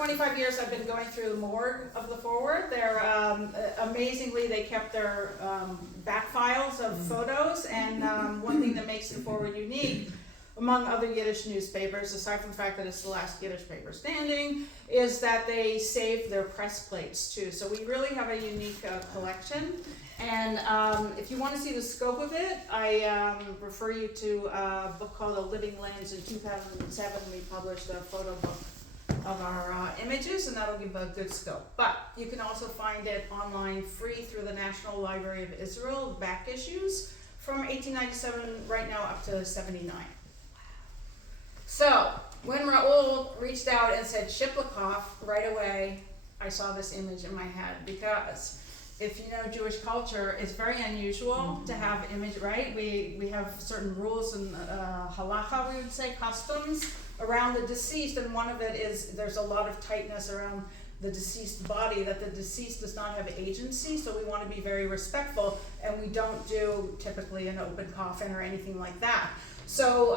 25 years I've been going through the morgue of the Forward. They're amazingly, they kept their back files of photos, and one thing that makes the Forward unique among other Yiddish newspapers, aside from the fact that it's the last Yiddish paper standing, is that they save their press plates too. So we really have a unique collection. And if you want to see the scope of it, I refer you to a book called A Living Lens. In 2007, we published a photo book of our images, and that'll give a good scope. But you can also find it online free through the National Library of Israel, back issues from 1897 right now up to 79. So when Raoul reached out and said Shiplacoff, right away I saw this image in my head, because if you know Jewish culture, it's very unusual to have image, right? We have certain rules and halacha, we would say, customs around the deceased, and one of it is there's a lot of tightness around the deceased body, that the deceased does not have agency, so we want to be very respectful, and we don't do typically an open coffin or anything like that. So,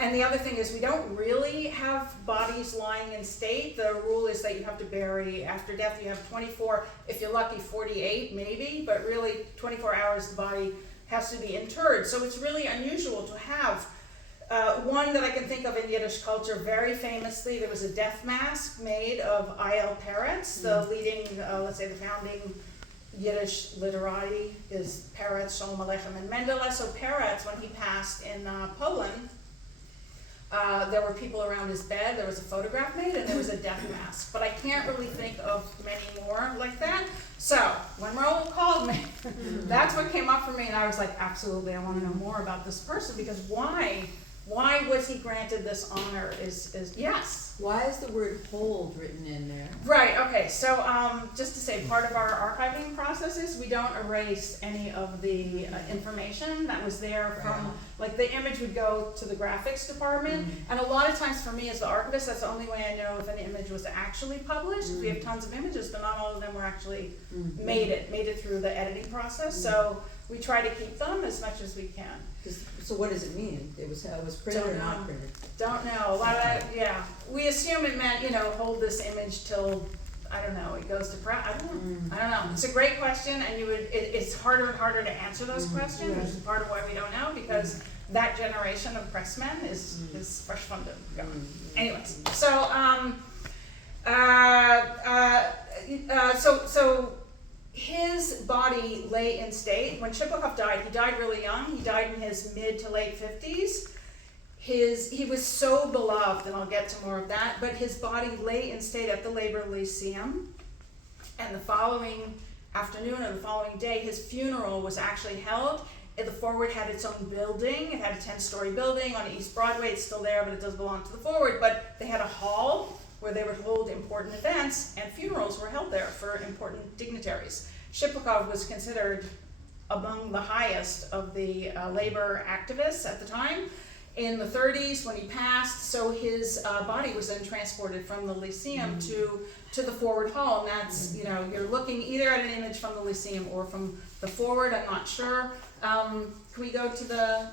and the other thing is we don't really have bodies lying in state. The rule is that you have to bury after death. You have 24, if you're lucky, 48 maybe, but really 24 hours the body has to be interred. So it's really unusual to have one that I can think of in Yiddish culture. Very famously, there was a death mask made of I.L. Peretz, the leading, let's say the founding Yiddish literati is Peretz, Shalom Aleichem, and Mendele. So Peretz, when he passed in Poland, there were people around his bed, there was a photograph made, and there was a death mask. But I can't really think of many more like that. So when Raoul called me, that's what came up for me, and I was like, absolutely, I want to know more about this person, because why was he granted this honor is yes. Why is the word hold written in there? Right, okay, so just to say, part of our archiving process is we don't erase any of the information that was there from, like the image would go to the graphics department, and a lot of times for me as the archivist, that's the only way I know if an image was actually published. We have tons of images, but not all of them were actually made it through the editing process, so we try to keep them as much as we can. So what does it mean? It was printed or not printed? Don't know. A lot of, yeah. We assume it meant, hold this image till, I don't know, it goes to press. I don't know. It's a great question, and it's harder and harder to answer those questions, which is part of why we don't know, because that generation of pressmen is fresh from them. Anyways, so his body lay in state. When Shiplacoff died, he died really young. He died in his mid to late 50s. He was so beloved, and I'll get to more of that, but his body lay in state at the Labor Lyceum. And the following afternoon or the following day, his funeral was actually held. The Forward had its own building. It had a 10-story building on East Broadway. It's still there, but it does belong to the Forward. But they had a hall where they would hold important events, and funerals were held there for important dignitaries. Shiplacoff was considered among the highest of the labor activists at the time. In the 30s, when he passed, so his body was then transported from the Lyceum to the Forward Hall, and that's, you're looking either at an image from the Lyceum or from the Forward, I'm not sure. Can we go to the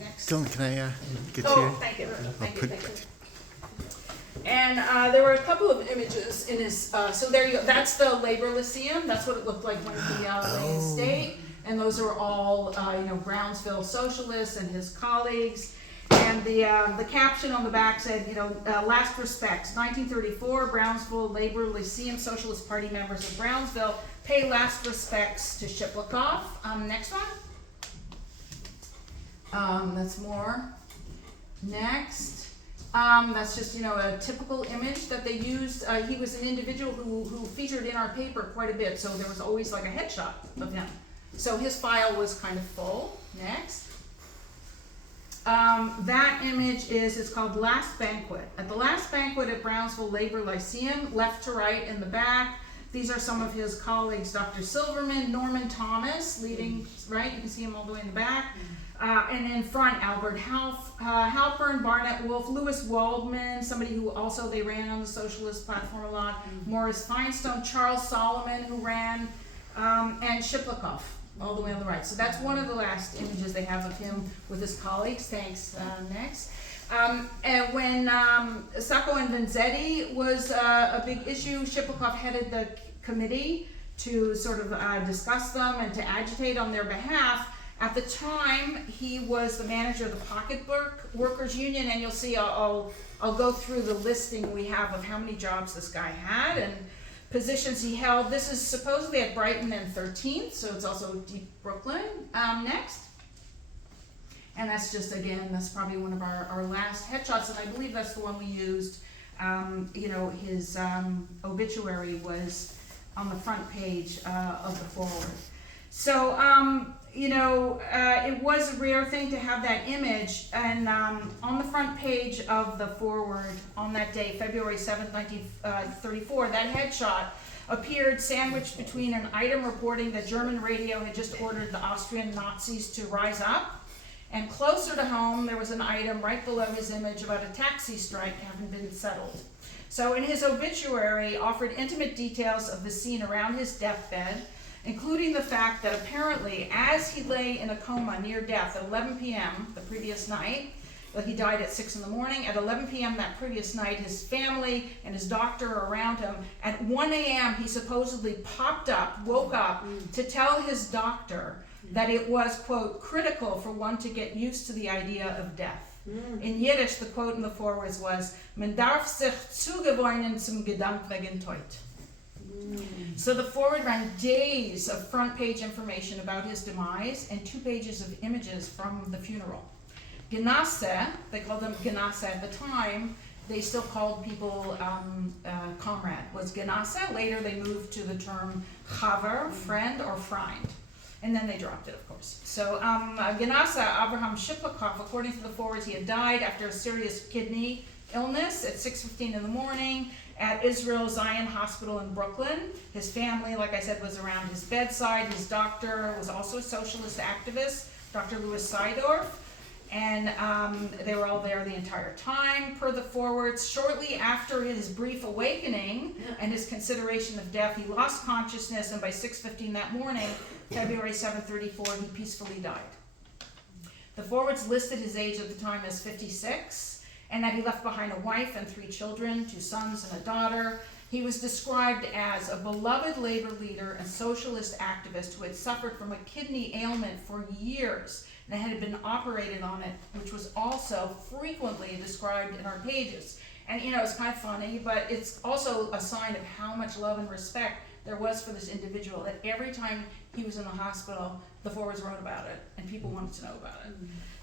next? Dylan, can I get you? Oh, thank you. Thank you. And there were a couple of images in his, so there you go, that's the Labor Lyceum, that's what it looked like when he lay in state, and those are all, Brownsville socialists and his colleagues, and the caption on the back said, last respects, 1934, Brownsville Labor Lyceum Socialist Party members of Brownsville pay last respects to Shiplacoff. Next one. That's more. Next. That's just, a typical image that they used. He was an individual who featured in our paper quite a bit, so there was always like a headshot of him. So his file was kind of full. Next. That image it's called Last Banquet. At the Last Banquet at Brownsville Labor Lyceum, left to right in the back, these are some of his colleagues, Dr. Silverman, Norman Thomas, leading, right? You can see him all the way in the back. And in front, Albert Halpern, Barnett Wolf, Lewis Waldman, somebody who also they ran on the socialist platform a lot, Morris Feinstein, Charles Solomon, who ran, and Shiplacoff, all the way on the right. So that's one of the last images they have of him with his colleagues. Thanks. Next. And when Sacco and Vanzetti was a big issue, Shiplacoff headed the committee to sort of discuss them and to agitate on their behalf. At the time, he was the manager of the Pocketbook Workers Union, and you'll see I'll go through the listing we have of how many jobs this guy had and positions he held. This is supposedly at Brighton and 13th, so it's also deep Brooklyn next. And that's just, again, that's probably one of our last headshots, and I believe that's the one we used. His obituary was on the front page of the forward. So, it was a rare thing to have that image, and on the front page of the forward on that day, February 7th, 1934, that headshot appeared sandwiched between an item reporting that German radio had just ordered the Austrian Nazis to rise up, and closer to home, there was an item right below his image about a taxi strike having been settled. So in his obituary, offered intimate details of the scene around his deathbed, including the fact that apparently, as he lay in a coma near death at 11 p.m. the previous night, he died at 6 in the morning, at 11 p.m. that previous night, his family and his doctor are around him. At 1 a.m., he supposedly woke up to tell his doctor that it was, quote, critical for one to get used to the idea of death. In Yiddish, the quote in the forwards was, "Man darf sich zugewöhnen zum Gedankwegen Tod." So the forward ran days of front page information about his demise and 2 pages of images from the funeral. Genasse, they called them Genasse at the time, they still called people comrade, was Genasse. Later they moved to the term Chaver, friend or Freund. And then they dropped it, of course. So Genasse Abraham Shiplacoff, according to the forwards, he had died after a serious kidney illness at 6:15 in the morning at Israel Zion Hospital in Brooklyn. His family, like I said, was around his bedside. His doctor was also a socialist activist, Dr. Louis Seidorf, and they were all there the entire time. Per the forwards, shortly after his brief awakening and his consideration of death, he lost consciousness, and by 6:15 that morning, February 7:34, he peacefully died. The forwards listed his age at the time as 56, and that he left behind a wife and 3 children, 2 sons and a daughter. He was described as a beloved labor leader and socialist activist who had suffered from a kidney ailment for years and had been operated on it, which was also frequently described in our pages. And it's kind of funny, but it's also a sign of how much love and respect there was for this individual, that every time he was in the hospital, the forwards wrote about it, and people wanted to know about it.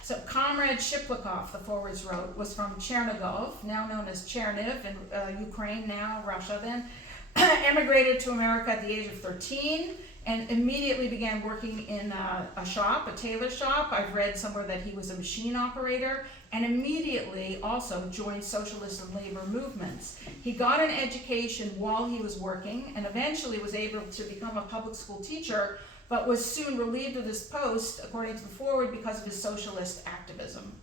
So Comrade Shiplacoff, the forwards wrote, was from Chernigov, now known as Cherniv in Ukraine, now Russia then, emigrated to America at the age of 13, and immediately began working in a shop, a tailor shop. I've read somewhere that he was a machine operator, and immediately also joined socialist and labor movements. He got an education while he was working, and eventually was able to become a public school teacher, but was soon relieved of this post, according to the forward, because of his socialist activism.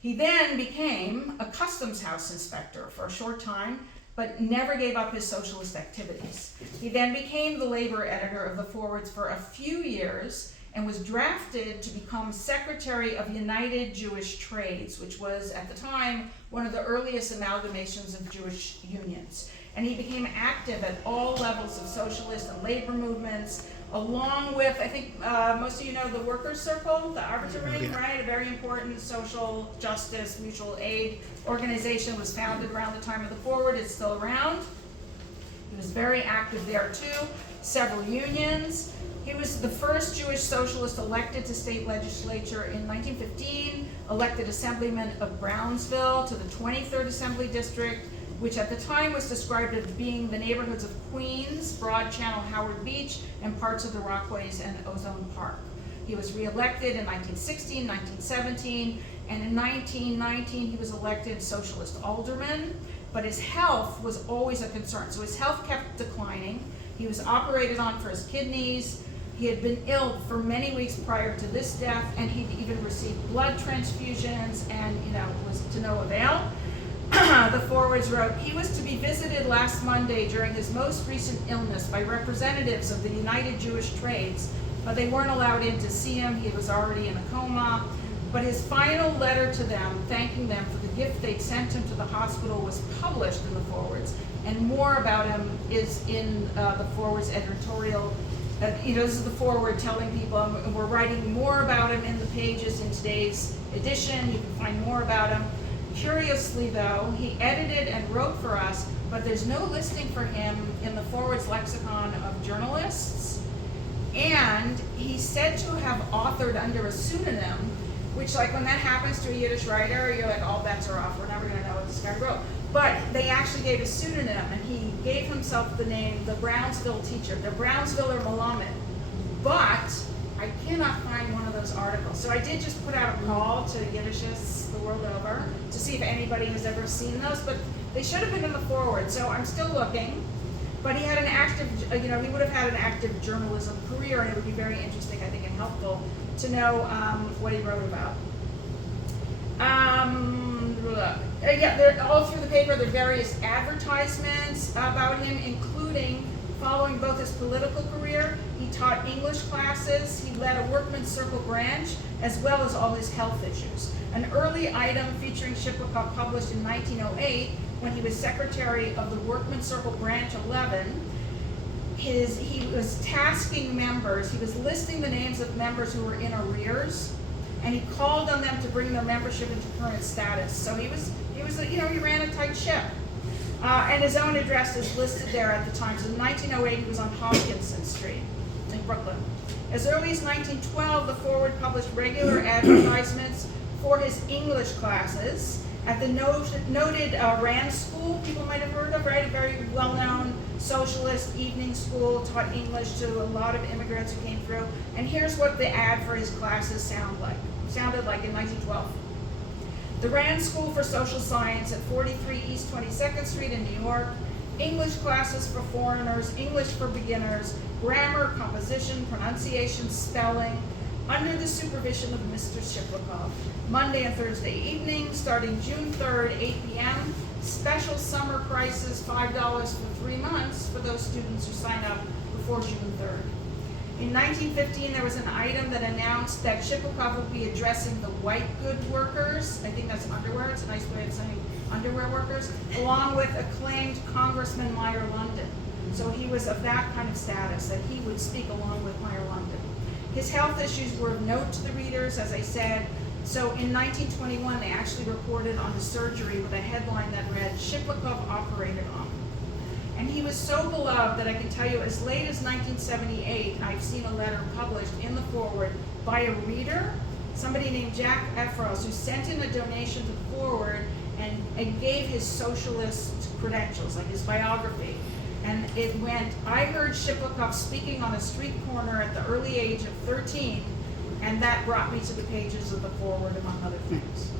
He then became a customs house inspector for a short time, but never gave up his socialist activities. He then became the labor editor of the forwards for a few years and was drafted to become secretary of United Jewish Trades, which was at the time one of the earliest amalgamations of Jewish unions. And he became active at all levels of socialist and labor movements, along with, I think most of you know the Workers' Circle, the Arbeiterring, right? A very important social justice, mutual aid organization, was founded around the time of the forward. It's still around. He was very active there too. Several unions. He was the first Jewish socialist elected to state legislature in 1915, elected assemblyman of Brownsville to the 23rd Assembly District, which at the time was described as being the neighborhoods of Queens, Broad Channel, Howard Beach, and parts of the Rockaways and Ozone Park. He was reelected in 1916, 1917, and in 1919 he was elected socialist alderman, but his health was always a concern. So his health kept declining. He was operated on for his kidneys. He had been ill for many weeks prior to this death, and he'd even received blood transfusions, and was to no avail. The forwards wrote, he was to be visited last Monday during his most recent illness by representatives of the United Jewish Trades, but they weren't allowed in to see him. He was already in a coma. But his final letter to them, thanking them for the gift they'd sent him to the hospital, was published in the forwards. And more about him is in the forwards editorial. This is the forward telling people we're writing more about him in the pages in today's edition. You can find more about him. Curiously, though, he edited and wrote for us, but there's no listing for him in the forwards lexicon of journalists. And he's said to have authored under a pseudonym, which, like, when that happens to a Yiddish writer, you're like, all bets are off. We're never going to know what this guy wrote. But they actually gave a pseudonym, and he gave himself the name the Brownsville Teacher, the Brownsviller Melamed. But I cannot find one of those articles. So I did just put out a call to Yiddishists the world over to see if anybody has ever seen those, but they should have been in the forward. So I'm still looking. But he had an active, he would have had an active journalism career, and it would be very interesting, I think, and helpful to know what he wrote about. All through the paper, there are various advertisements about him, including following both his political career. He taught English classes. He led a workman's circle branch, as well as all his health issues. An early item featuring Shiplacoff, published in 1908, when he was secretary of the Workman's Circle Branch 11, he was tasking members. He was listing the names of members who were in arrears, and he called on them to bring their membership into current status. So he ran a tight ship. And his own address is listed there at the time. So in 1908, he was on Hopkinson Street in Brooklyn. As early as 1912, the Forward published regular advertisements for his English classes at the noted Rand School, people might have heard of, right? A very well-known socialist evening school, taught English to a lot of immigrants who came through. And here's what the ad for his classes sounded like in 1912. The Rand School for Social Science at 43 East 22nd Street in New York. English classes for foreigners, English for beginners, grammar, composition, pronunciation, spelling, under the supervision of Mr. Shiplacoff. Monday and Thursday evenings, starting June 3rd, 8 p.m. Special summer prices, $5 for 3 months for those students who sign up before June 3rd. In 1915, there was an item that announced that Shiplacoff would be addressing the white good workers. I think that's underwear. It's a nice way of saying underwear workers, along with acclaimed Congressman Meyer London. So he was of that kind of status, that he would speak along with Meyer London. His health issues were of note to the readers, as I said. So in 1921, they actually reported on his surgery with a headline that read, "Shiplacoff operated on." And he was so beloved that I can tell you, as late as 1978, I've seen a letter published in the Forward by a reader, somebody named Jack Efros, who sent in a donation to the Forward and gave his socialist credentials, like his biography. And it went, "I heard Shiplacoff speaking on a street corner at the early age of 13, and that brought me to the pages of the Forward, among other things."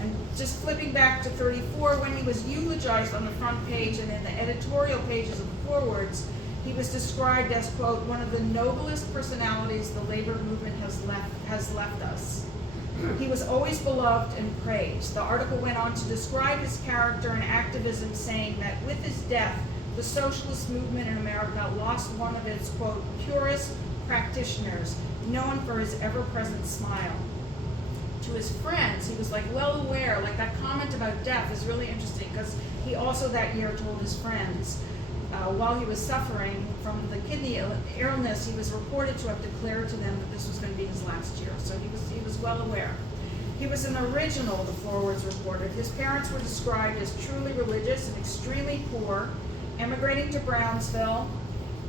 And just flipping back to 34, when he was eulogized on the front page and in the editorial pages of the Forwards, he was described as, quote, "one of the noblest personalities the labor movement has left us." He was always beloved and praised. The article went on to describe his character and activism, saying that with his death, the socialist movement in America lost one of its, quote, "purest practitioners, known for his ever-present smile." To his friends, he was like well aware, like that comment about death is really interesting, because he also that year told his friends, while he was suffering from the kidney illness, he was reported to have declared to them that this was going to be his last year. So he was well aware. He was an original, the Forwards reported. His parents were described as truly religious and extremely poor, emigrating to Brownsville,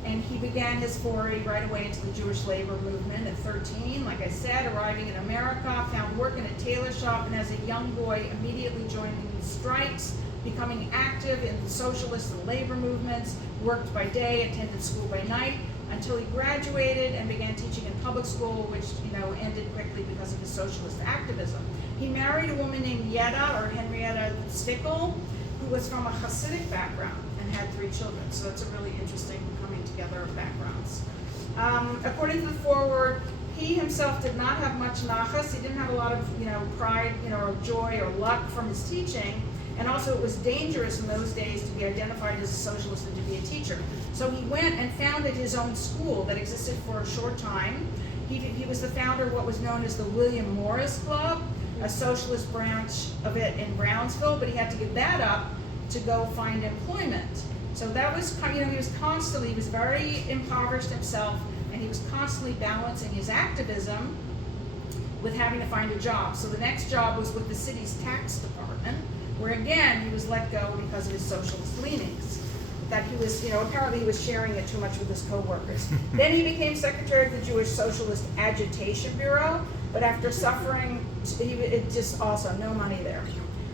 and he began his foray right away into the Jewish labor movement at 13, like I said, arriving in America, found work in a tailor shop, and as a young boy immediately joining strikes, becoming active in the socialist and labor movements, worked by day, attended school by night, until he graduated and began teaching in public school, which ended quickly because of his socialist activism. He married a woman named Yetta, or Henrietta Stickel, who was from a Hasidic background and had 3 children. So it's a really interesting coming together of backgrounds. According to the Forward, he himself did not have much nachas. He didn't have a lot of pride, or joy or luck from his teaching. And also it was dangerous in those days to be identified as a socialist and to be a teacher. So he went and founded his own school that existed for a short time. He was the founder of what was known as the William Morris Club, a socialist branch of it in Brownsville, but he had to give that up to go find employment. So that was, he was very impoverished himself, and he was constantly balancing his activism with having to find a job. So the next job was with the city's tax department, where again, he was let go because of his socialist leanings. That he was, apparently he was sharing it too much with his co-workers. Then he became secretary of the Jewish Socialist Agitation Bureau, but after suffering, it just also, no money there.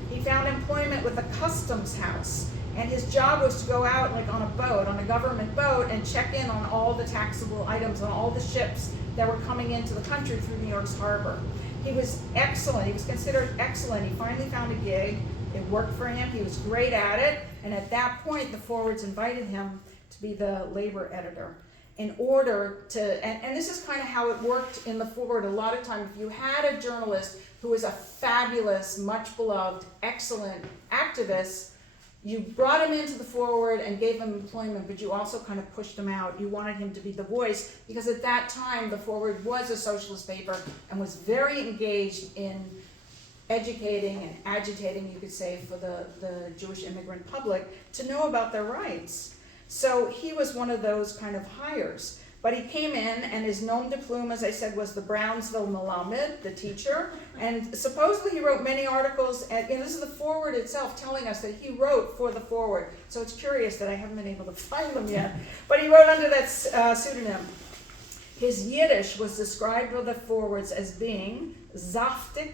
He found employment with the customs house, and his job was to go out like on a government boat, and check in on all the taxable items on all the ships that were coming into the country through New York's harbor. He was excellent, he was considered excellent. He finally found a gig, it worked for him, he was great at it, and at that point the Forwards invited him to be the labor editor. In order to, and this is kind of how it worked in the Forward a lot of time. If you had a journalist who was a fabulous, much beloved, excellent activist, you brought him into the Forward and gave him employment, but you also kind of pushed him out. You wanted him to be the voice, because at that time the Forward was a socialist paper and was very engaged in educating and agitating, you could say, for the Jewish immigrant public to know about their rights. So he was one of those kind of hires. But he came in, and his nom de plume, as I said, was the Brownsville Melamed, the teacher. And supposedly he wrote many articles, and this is the Forward itself telling us that he wrote for the Forward. So it's curious that I haven't been able to find them yet. But he wrote under that pseudonym. His Yiddish was described by the Forwards as being zaftig,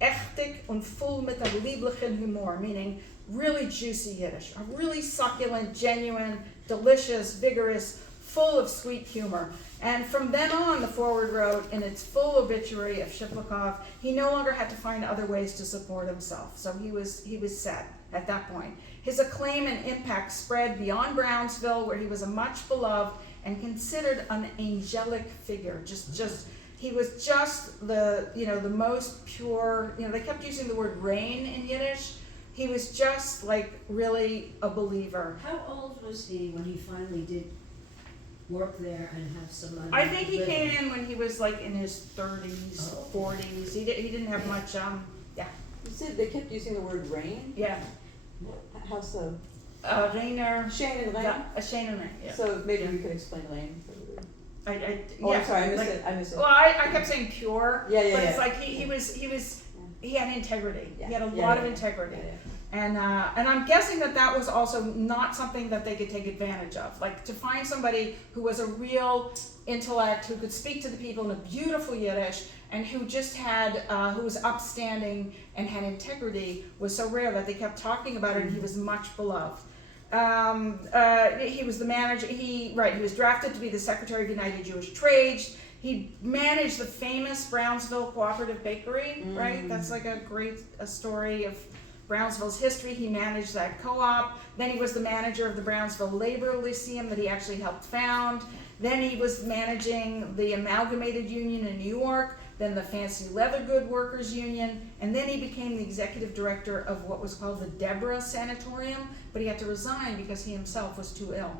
echtig, und full mit a lieblichen humor, meaning really juicy Yiddish, a really succulent, genuine, delicious, vigorous, full of sweet humor. And from then on, the Forward wrote in its full obituary of Shiplacoff, he no longer had to find other ways to support himself. So he was set at that point. His acclaim and impact spread beyond Brownsville, where he was a much beloved and considered an angelic figure. He was just the most pure. They kept using the word rain in Yiddish. He was just like really a believer. How old was he when he finally did work there and have some money? I think he came in when he was like in his 30s, 40s. He didn't have much. Yeah. You said they kept using the word rain? Yeah. How so? Rainer. Shane and Lane? Yeah, Shane and Lane. Yeah. So maybe you could explain Lane. Yeah, I'm sorry, I missed it. Well, I kept saying pure. Yeah. But it's like he had integrity. Yeah. He had a lot of integrity. Yeah. And I'm guessing that was also not something that they could take advantage of. Like, to find somebody who was a real intellect, who could speak to the people in a beautiful Yiddish, and who just had, who was upstanding and had integrity, was so rare that they kept talking about it, and he was much beloved. He was the manager, he was drafted to be the Secretary of United Jewish Trades. He managed the famous Brownsville Cooperative Bakery, right? That's like a great story of Brownsville's history. He managed that co-op. Then he was the manager of the Brownsville Labor Lyceum that he actually helped found. Then he was managing the Amalgamated Union in New York, then the Fancy Leather Good Workers Union, and then he became the executive director of what was called the Deborah Sanatorium, but he had to resign because he himself was too ill.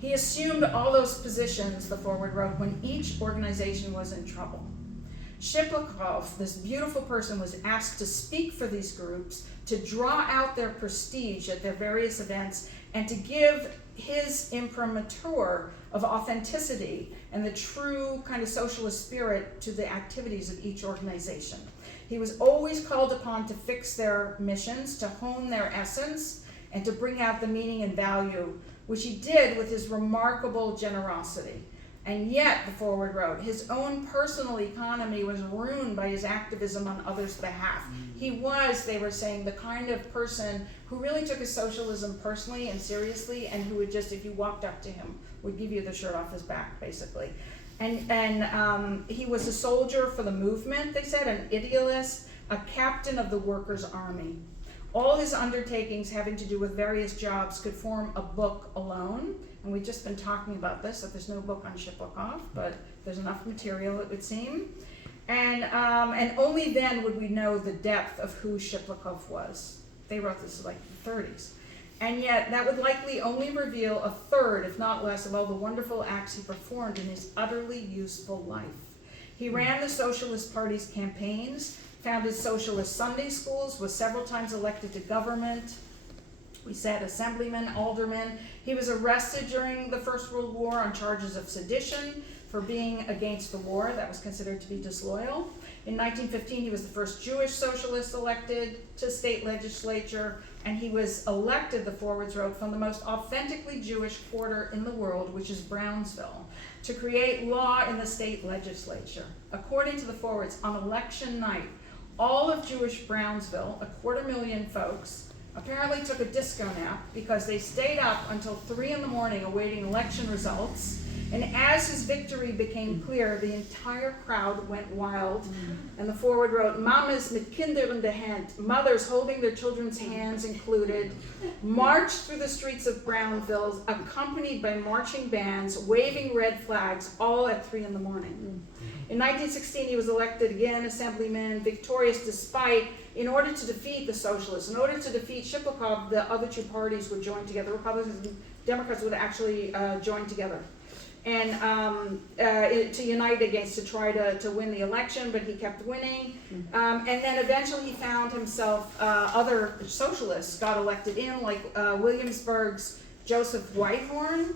He assumed all those positions, the Forward wrote, when each organization was in trouble. Shiplacoff, this beautiful person, was asked to speak for these groups, to draw out their prestige at their various events, and to give his imprimatur of authenticity and the true kind of socialist spirit to the activities of each organization. He was always called upon to fix their missions, to hone their essence, and to bring out the meaning and value, which he did with his remarkable generosity. And yet, the Forward wrote, his own personal economy was ruined by his activism on others' behalf. He was, they were saying, the kind of person who really took his socialism personally and seriously, and who would just, if you walked up to him, would give you the shirt off his back, basically. And he was a soldier for the movement, they said, an idealist, a captain of the workers' army. All his undertakings having to do with various jobs could form a book alone. And we've just been talking about this, that there's no book on Shiplacoff, but there's enough material, it would seem. And only then would we know the depth of who Shiplacoff was. They wrote this in like the 30s. And yet, that would likely only reveal a third, if not less, of all the wonderful acts he performed in his utterly useful life. He ran the Socialist Party's campaigns, founded socialist Sunday schools, was several times elected to government. We said assemblyman, alderman. He was arrested during the First World War on charges of sedition for being against the war. That was considered to be disloyal. In 1915, he was the first Jewish socialist elected to state legislature, and he was elected, the forwards wrote, from the most authentically Jewish quarter in the world, which is Brownsville, to create law in the state legislature. According to the forwards, on election night, all of Jewish Brownsville, 250,000 folks, apparently took a disco nap because they stayed up until 3 in the morning awaiting election results. And as his victory became clear, the entire crowd went wild. And the forward wrote, Mamas mit Kinder in der Hand, mothers holding their children's hands included, marched through the streets of Brownville, accompanied by marching bands, waving red flags, all at 3 in the morning. In 1916, he was elected again assemblyman, victorious despite, in order to defeat the socialists, in order to defeat Shiplacoff, the other two parties would join together. Republicans and Democrats would actually join together. And to unite against, to try to win the election, but he kept winning. And then eventually he found himself, other socialists got elected in, like Williamsburg's Joseph Whitehorn.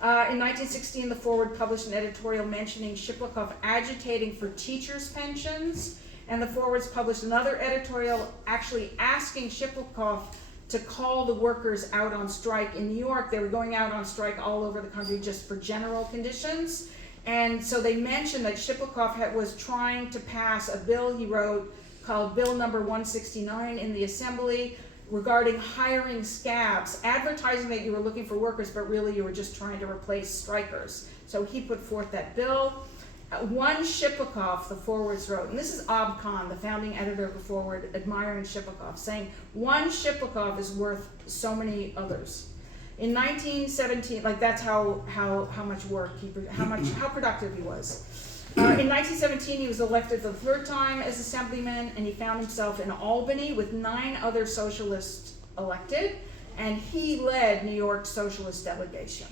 In 1916, the Forward published an editorial mentioning Shiplacoff agitating for teachers' pensions, and the Forwards published another editorial actually asking Shiplacoff to call the workers out on strike in New York. They were going out on strike all over the country just for general conditions. And so they mentioned that Shiplacoff was trying to pass a bill he wrote called Bill number 169 in the Assembly regarding hiring scabs, advertising that you were looking for workers, but really you were just trying to replace strikers. So he put forth that bill. One Shiplacoff, the Forwards wrote, and this is Abe Khan, the founding editor of the Forward, admiring Shiplacoff, saying, one Shiplacoff is worth so many others. In 1917, like that's how much work how productive he was. In 1917, he was elected for the third time as assemblyman, and he found himself in Albany with 9 other socialists elected, and he led New York's socialist delegation.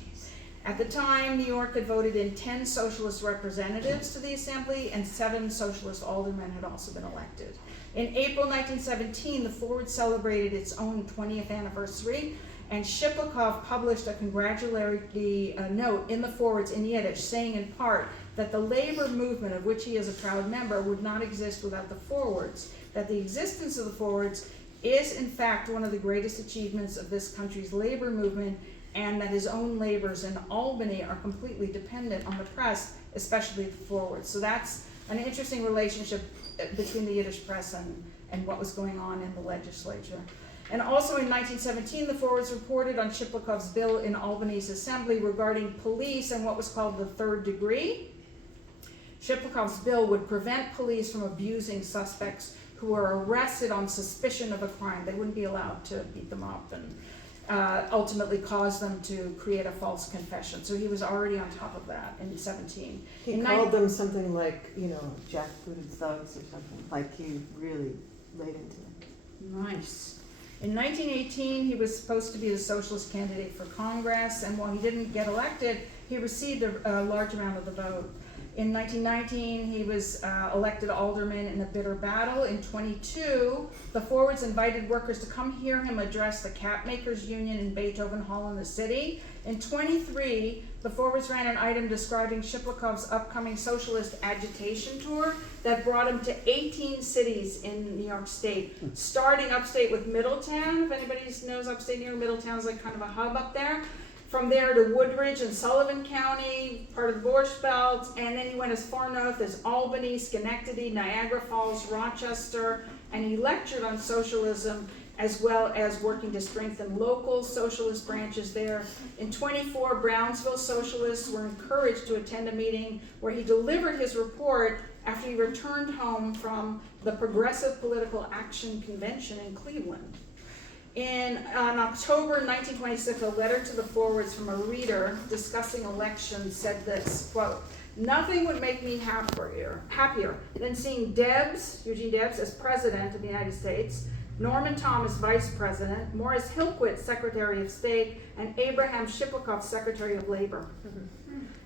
At the time, New York had voted in 10 socialist representatives to the assembly, and 7 socialist aldermen had also been elected. In April 1917, the Forward celebrated its own 20th anniversary, and Shiplacoff published a congratulatory note in the Forwards in Yiddish, saying in part that the labor movement, of which he is a proud member, would not exist without the Forwards, that the existence of the Forwards is in fact one of the greatest achievements of this country's labor movement, and that his own labors in Albany are completely dependent on the press, especially the Forwards. So that's an interesting relationship between the Yiddish press and what was going on in the legislature. And also in 1917, the Forwards reported on Shiplacoff's bill in Albany's assembly regarding police and what was called the third degree. Shiplacoff's bill would prevent police from abusing suspects who were arrested on suspicion of a crime. They wouldn't be allowed to beat them up and ultimately cause them to create a false confession. So he was already on top of that in 17. He called them something like, jackbooted thugs or something, like he really laid into it. Nice. In 1918, he was supposed to be the socialist candidate for Congress, and while he didn't get elected, he received a large amount of the vote. In 1919, he was elected alderman in a bitter battle. In 22, the Forwards invited workers to come hear him address the Capmakers Union in Beethoven Hall in the city. In 23, the Forwards ran an item describing Shiplacoff's upcoming socialist agitation tour that brought him to 18 cities in New York State, starting upstate with Middletown. If anybody knows upstate New York, Middletown's like kind of a hub up there. From there to Woodridge and Sullivan County, part of the Borscht Belt, and then he went as far north as Albany, Schenectady, Niagara Falls, Rochester, and he lectured on socialism as well as working to strengthen local socialist branches there. In 24, Brownsville socialists were encouraged to attend a meeting where he delivered his report after he returned home from the Progressive Political Action Convention in Cleveland. In October 1926, a letter to the Forwards from a reader discussing elections said this, quote, "Nothing would make me happier than seeing Eugene Debs, as President of the United States, Norman Thomas, Vice President, Morris Hillquit, Secretary of State, and Abraham Shiplacoff, Secretary of Labor.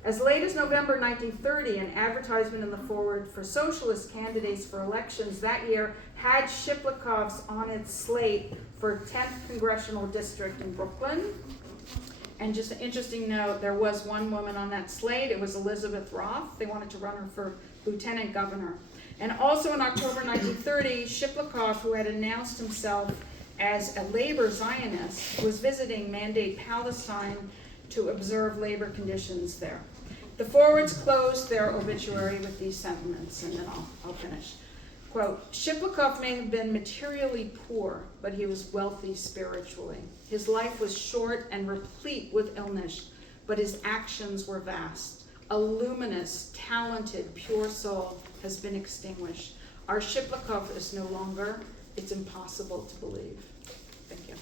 As late as November 1930, an advertisement in the Forward for socialist candidates for elections that year had Shiplacoff's on its slate for 10th Congressional District in Brooklyn. And just an interesting note, there was one woman on that slate. It was Elizabeth Roth. They wanted to run her for lieutenant governor. And also in October 1930, Shiplacoff, who had announced himself as a labor Zionist, was visiting Mandate Palestine to observe labor conditions there. The Forwards closed their obituary with these sentiments, and then I'll finish. Quote, Shiplacoff may have been materially poor, but he was wealthy spiritually. His life was short and replete with illness, but his actions were vast. A luminous, talented, pure soul has been extinguished. Our Shiplacoff is no longer. It's impossible to believe. Thank you.